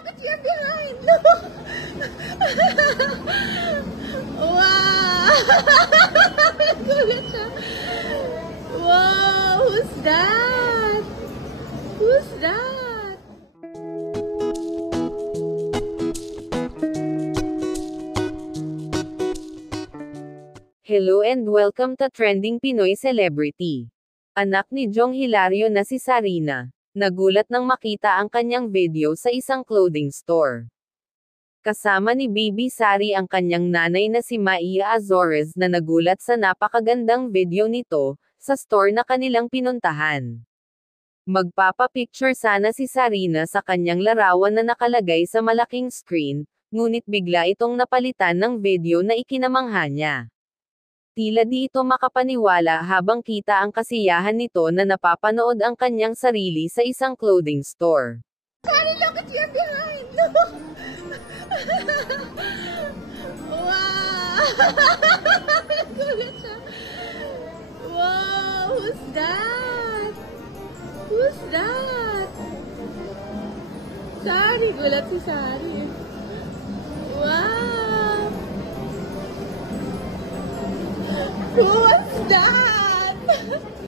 look at you behind. Look. Wow. Gulat siya. Wow, who's that? Who's that? Hello and welcome to Trending Pinoy Celebrity. Anak ni Jong Hilario na si Sarina, nagulat nang makita ang kanyang video sa isang clothing store. Kasama ni Baby Sari ang kanyang nanay na si Maia Azores na nagulat sa napakagandang video nito, sa store na kanilang pinuntahan. Magpapapicture sana si Sarina sa kanyang larawan na nakalagay sa malaking screen, ngunit bigla itong napalitan ng video na ikinamangha niya. Tila di ito makapaniwala habang kita ang kasiyahan nito na napapanood ang kanyang sarili sa isang clothing store. Sari, look at you behind. Look. Wow. Gulat siya. Wow, who's that? Who's that? Sari, gulat si Sari. Wow. Who's that?